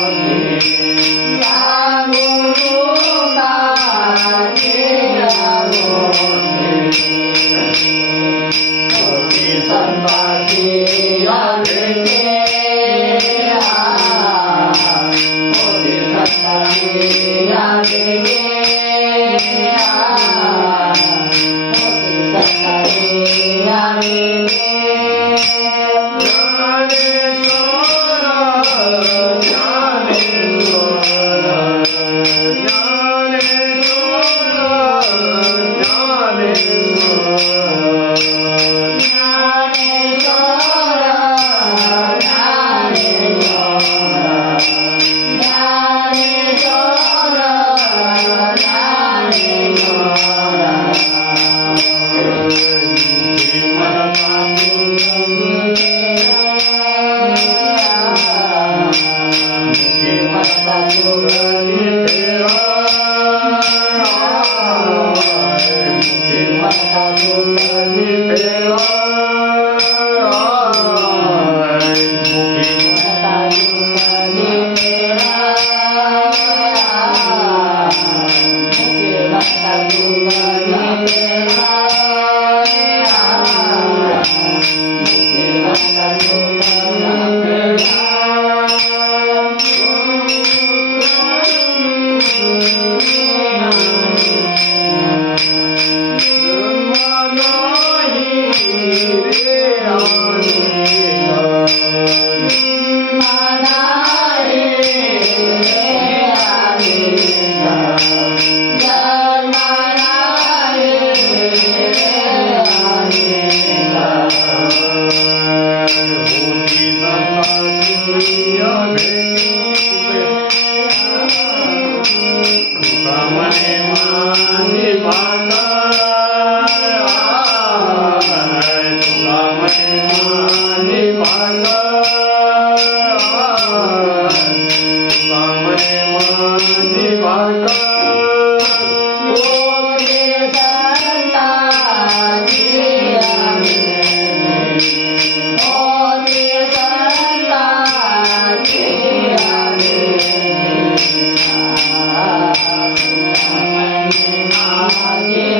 morning. Yeah.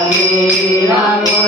Hare